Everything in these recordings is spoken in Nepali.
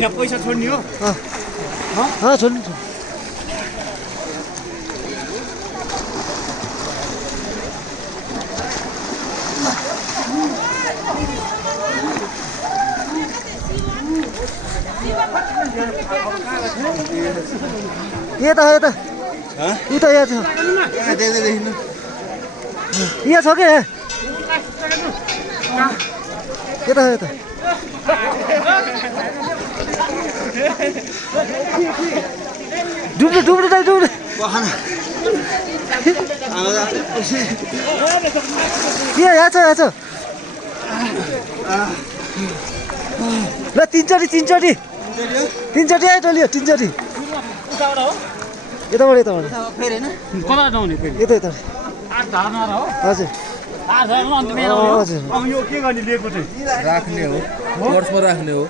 यहाँ पैसा छोड्ने हो छोड्नु यता यता उता यहाँ छ यहाँ छ क्या यता यता डुब्नु डुब्नु दाइ डुब्नु यहाँ छ ल तिनचोटि आयो डलियो तिनचोटि यताबाट कता जाउने फेरि यता हजुर अब यो के गर्ने लिएको चाहिँ राख्ने हो पर्समा राख्ने हो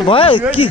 भयो कि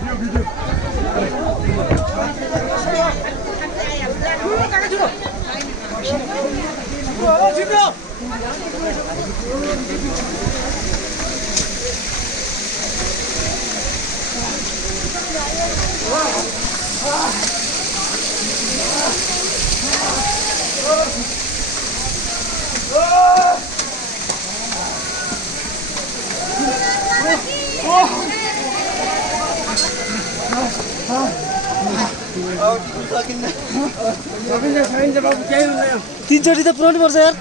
तिनचोटि त पुऱ्याउनु पर्छ यार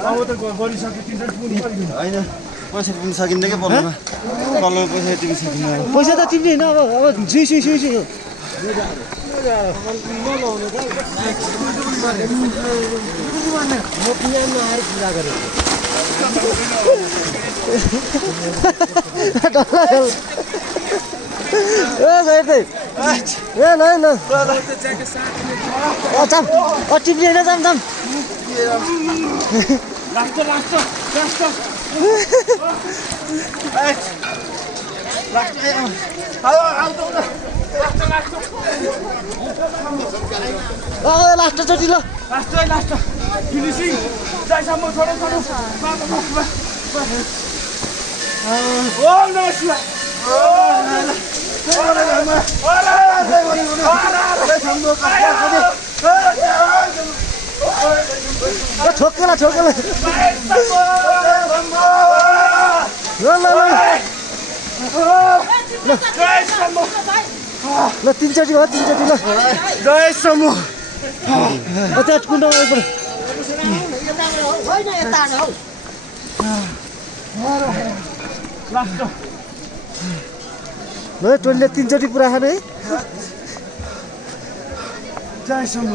अब त गरिसक्यो तिनचोटि पुग्नु पर्दैन होइन पैसा तिमी सकिन्न क्या पल्लोमा पैसा तिमी सकिन्न पैसा त तिमीले होइन अब सुई टिप्ने होइन जाम लास्ट चोटि ल लास्ट फिनिसिङ जयसम्म छोडो ओम नमः शिवाय ठोकेला ल तिनचोटि हो ल जयसम्म त्यहाँ कुण्डमा टोलीले तिनचोटि पुरा खाने है जयसम्म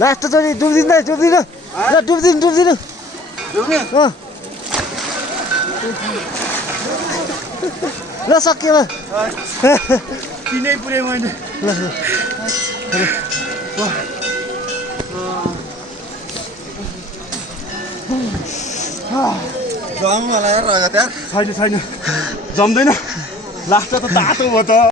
लास्ट चोटि डुब्दिनु ल डुब्दिनु ल सकियो तिनै पुरै मैले जम्नु होला यार रह्यो त्यहाँ छैन जम्दैन लास्ट त तातो भयो त